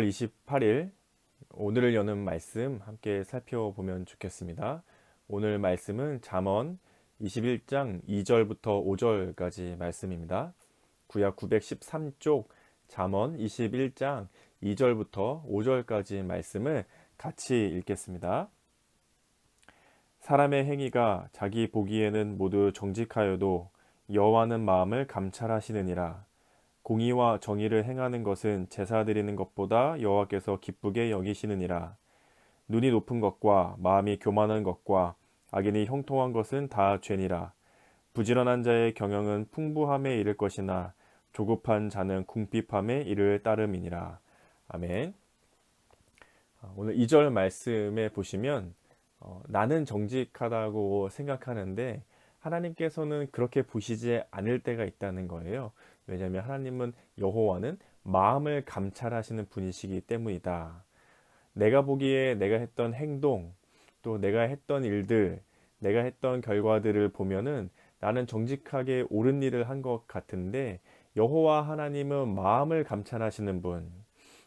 5월 28일 오늘을 여는 말씀 함께 살펴보면 좋겠습니다. 오늘 말씀은 잠언 21장 2절부터 5절까지 말씀입니다. 구약 913쪽 잠언 21장 2절부터 5절까지 말씀을 같이 읽겠습니다. 사람의 행위가 자기 보기에는 모두 정직하여도 여호와는 마음을 감찰하시느니라. 공의와 정의를 행하는 것은 제사 드리는 것보다 여호와께서 기쁘게 여기시느니라. 눈이 높은 것과 마음이 교만한 것과 악인이 형통한 것은 다 죄니라. 부지런한 자의 경영은 풍부함에 이를 것이나 조급한 자는 궁핍함에 이를 따름이니라. 아멘. 오늘 2절 말씀에 보시면 나는 정직하다고 생각하는데 하나님께서는 그렇게 보시지 않을 때가 있다는 거예요. 왜냐하면 하나님은 여호와는 마음을 감찰하시는 분이시기 때문이다. 내가 보기에 내가 했던 행동, 또 내가 했던 일들, 내가 했던 결과들을 보면은 나는 정직하게 옳은 일을 한 것 같은데 여호와 하나님은 마음을 감찰하시는 분.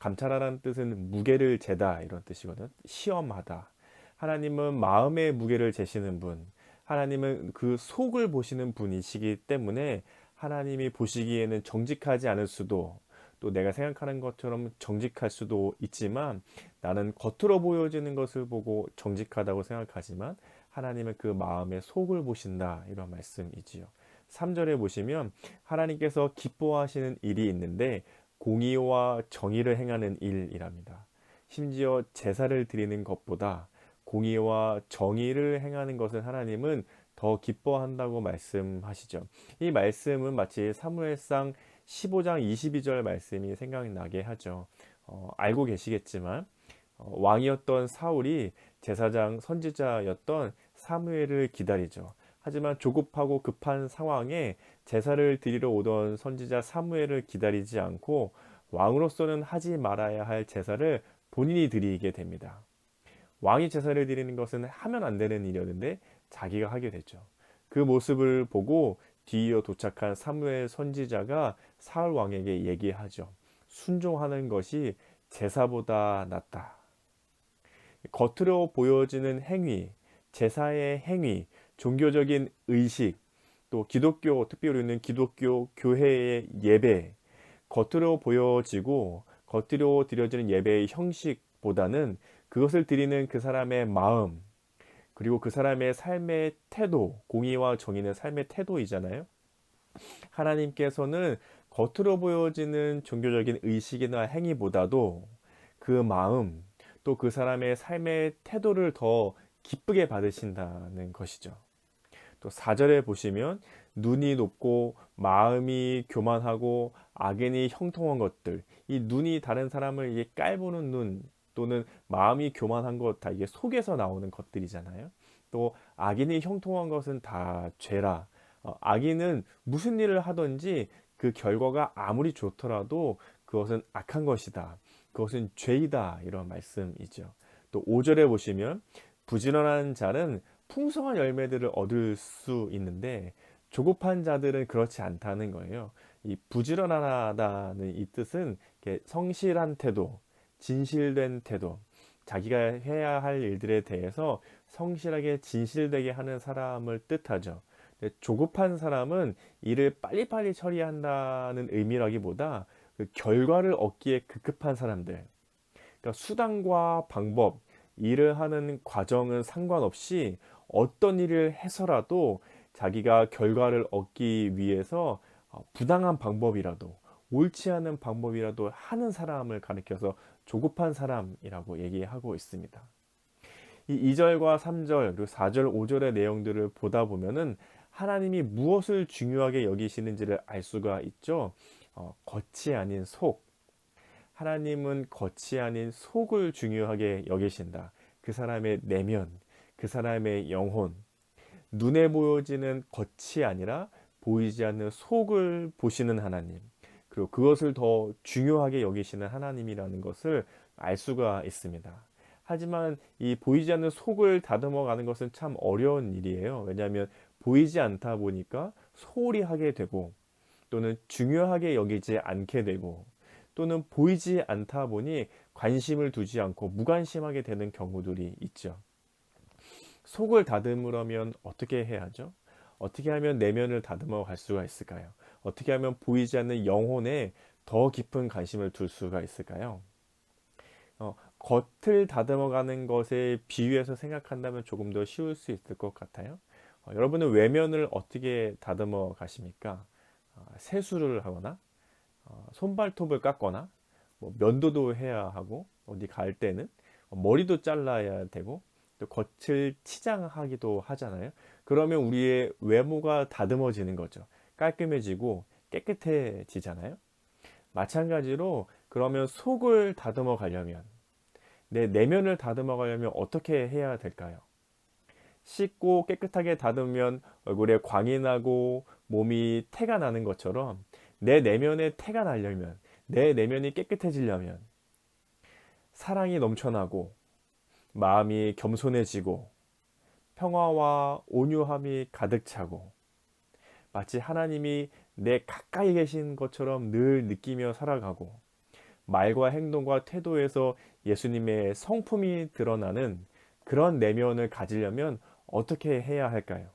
감찰하라는 뜻은 무게를 재다 이런 뜻이거든. 시험하다. 하나님은 마음의 무게를 재시는 분. 하나님은 그 속을 보시는 분이시기 때문에 하나님이 보시기에는 정직하지 않을 수도 또 내가 생각하는 것처럼 정직할 수도 있지만 나는 겉으로 보여지는 것을 보고 정직하다고 생각하지만 하나님은 그 마음의 속을 보신다 이런 말씀이지요. 3절에 보시면 하나님께서 기뻐하시는 일이 있는데 공의와 정의를 행하는 일이랍니다. 심지어 제사를 드리는 것보다 공의와 정의를 행하는 것을 하나님은 더 기뻐한다고 말씀하시죠. 이 말씀은 마치 사무엘상 15장 22절 말씀이 생각나게 하죠. 알고 계시겠지만 왕이었던 사울이 제사장 선지자였던 사무엘을 기다리죠. 하지만 조급하고 급한 상황에 제사를 드리러 오던 선지자 사무엘을 기다리지 않고 왕으로서는 하지 말아야 할 제사를 본인이 드리게 됩니다. 왕이 제사를 드리는 것은 하면 안 되는 일이었는데 자기가 하게 됐죠. 그 모습을 보고 뒤이어 도착한 사무엘 선지자가 사울 왕에게 얘기하죠. 순종하는 것이 제사보다 낫다. 겉으로 보여지는 행위, 제사의 행위, 종교적인 의식, 또 기독교, 특별히 우리는 기독교 교회의 예배, 겉으로 보여지고 겉으로 드려지는 예배의 형식보다는 그것을 드리는 그 사람의 마음, 그리고 그 사람의 삶의 태도, 공의와 정의는 삶의 태도이잖아요. 하나님께서는 겉으로 보여지는 종교적인 의식이나 행위보다도 그 마음, 또 그 사람의 삶의 태도를 더 기쁘게 받으신다는 것이죠. 또 4절에 보시면 눈이 높고 마음이 교만하고 악인이 형통한 것들, 이 눈이 다른 사람을 이게 깔보는 눈 또는 마음이 교만한 것 다 이게 속에서 나오는 것들이잖아요. 또 악인이 형통한 것은 다 죄라. 악인은 무슨 일을 하든지 그 결과가 아무리 좋더라도 그것은 악한 것이다. 그것은 죄이다. 이런 말씀이죠. 또 5절에 보시면 부지런한 자는 풍성한 열매들을 얻을 수 있는데 조급한 자들은 그렇지 않다는 거예요. 이 부지런하다는 이 뜻은 성실한 태도, 진실된 태도, 자기가 해야 할 일들에 대해서 성실하게 진실되게 하는 사람을 뜻하죠. 근데 조급한 사람은 일을 빨리빨리 처리한다는 의미라기보다 그 결과를 얻기에 급급한 사람들, 그러니까 수단과 방법, 일을 하는 과정은 상관없이 어떤 일을 해서라도 자기가 결과를 얻기 위해서 부당한 방법이라도 옳지 않은 방법이라도 하는 사람을 가리켜서 조급한 사람이라고 얘기하고 있습니다. 이 2절과 3절 그리고 4절, 5절의 내용들을 보다 보면은 하나님이 무엇을 중요하게 여기시는지를 알 수가 있죠. 겉이 아닌 속. 하나님은 겉이 아닌 속을 중요하게 여기신다. 그 사람의 내면, 그 사람의 영혼. 눈에 보여지는 겉이 아니라 보이지 않는 속을 보시는 하나님. 그리고 그것을 더 중요하게 여기시는 하나님이라는 것을 알 수가 있습니다. 하지만 이 보이지 않는 속을 다듬어 가는 것은 참 어려운 일이에요. 왜냐하면 보이지 않다 보니까 소홀히 하게 되고 또는 중요하게 여기지 않게 되고 또는 보이지 않다 보니 관심을 두지 않고 무관심하게 되는 경우들이 있죠. 속을 다듬으려면 어떻게 해야 하죠? 어떻게 하면 내면을 다듬어 갈 수가 있을까요? 어떻게 하면 보이지 않는 영혼에 더 깊은 관심을 둘 수가 있을까요? 겉을 다듬어 가는 것에 비유해서 생각한다면 조금 더 쉬울 수 있을 것 같아요. 여러분은 외면을 어떻게 다듬어 가십니까? 세수를 하거나 손발톱을 깎거나 뭐 면도도 해야 하고 어디 갈 때는 머리도 잘라야 되고 또 겉을 치장하기도 하잖아요. 그러면 우리의 외모가 다듬어지는 거죠. 깔끔해지고 깨끗해지잖아요. 마찬가지로 그러면 속을 다듬어 가려면 내 내면을 다듬어 가려면 어떻게 해야 될까요? 씻고 깨끗하게 다듬으면 얼굴에 광이 나고 몸이 태가 나는 것처럼 내 내면에 태가 나려면 내 내면이 깨끗해지려면 사랑이 넘쳐나고 마음이 겸손해지고 평화와 온유함이 가득 차고 마치 하나님이 내 가까이 계신 것처럼 늘 느끼며 살아가고 말과 행동과 태도에서 예수님의 성품이 드러나는 그런 내면을 가지려면 어떻게 해야 할까요?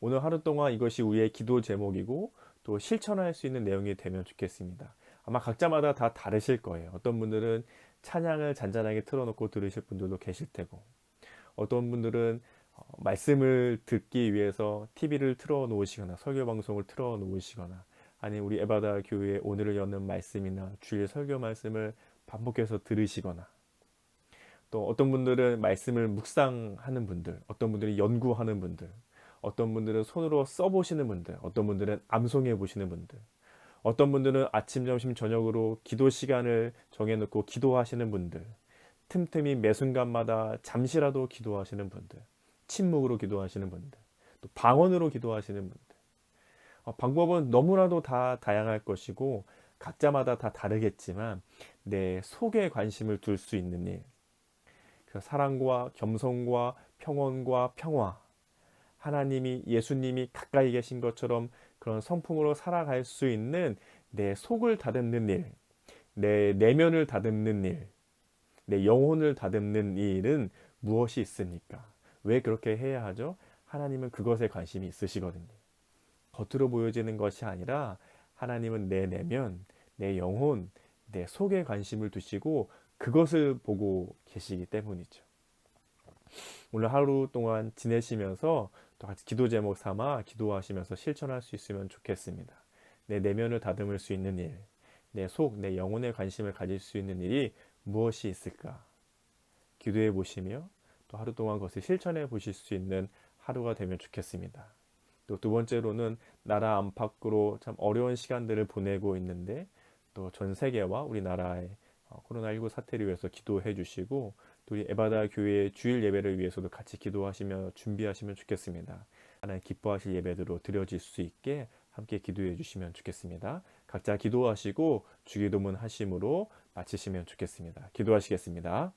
오늘 하루 동안 이것이 우리의 기도 제목이고 또 실천할 수 있는 내용이 되면 좋겠습니다. 아마 각자마다 다 다르실 거예요. 어떤 분들은 찬양을 잔잔하게 틀어놓고 들으실 분들도 계실 테고 어떤 분들은 말씀을 듣기 위해서 TV를 틀어 놓으시거나 설교 방송을 틀어 놓으시거나 아니 우리 에바다 교회 오늘을 여는 말씀이나 주일 설교 말씀을 반복해서 들으시거나 또 어떤 분들은 말씀을 묵상하는 분들, 어떤 분들이 연구하는 분들, 어떤 분들은 손으로 써보시는 분들, 어떤 분들은 암송해 보시는 분들, 어떤 분들은 아침, 점심, 저녁으로 기도 시간을 정해놓고 기도하시는 분들, 틈틈이 매 순간마다 잠시라도 기도하시는 분들, 침묵으로 기도하시는 분들, 또 방언으로 기도하시는 분들. 방법은 너무나도 다 다양할 것이고 각자마다 다 다르겠지만 내 속에 관심을 둘 수 있는 일, 그 사랑과 겸손과 평온과 평화, 하나님이 예수님이 가까이 계신 것처럼 그런 성품으로 살아갈 수 있는 내 속을 다듬는 일, 내 내면을 다듬는 일, 내 영혼을 다듬는 일은 무엇이 있습니까? 왜 그렇게 해야 하죠? 하나님은 그것에 관심이 있으시거든요. 겉으로 보여지는 것이 아니라 하나님은 내 내면, 내 영혼, 내 속에 관심을 두시고 그것을 보고 계시기 때문이죠. 오늘 하루 동안 지내시면서 또 같이 기도 제목 삼아 기도하시면서 실천할 수 있으면 좋겠습니다. 내 내면을 다듬을 수 있는 일, 내 속, 내 영혼에 관심을 가질 수 있는 일이 무엇이 있을까? 기도해 보시며 또 하루 동안 그것을 실천해 보실 수 있는 하루가 되면 좋겠습니다. 또 두 번째로는 나라 안팎으로 참 어려운 시간들을 보내고 있는데 또 전 세계와 우리나라의 코로나19 사태를 위해서 기도해 주시고 또 우리 에바다 교회의 주일 예배를 위해서도 같이 기도하시며 준비하시면 좋겠습니다. 하나님 기뻐하실 예배대로 드려질 수 있게 함께 기도해 주시면 좋겠습니다. 각자 기도하시고 주기도문 하심으로 마치시면 좋겠습니다. 기도하시겠습니다.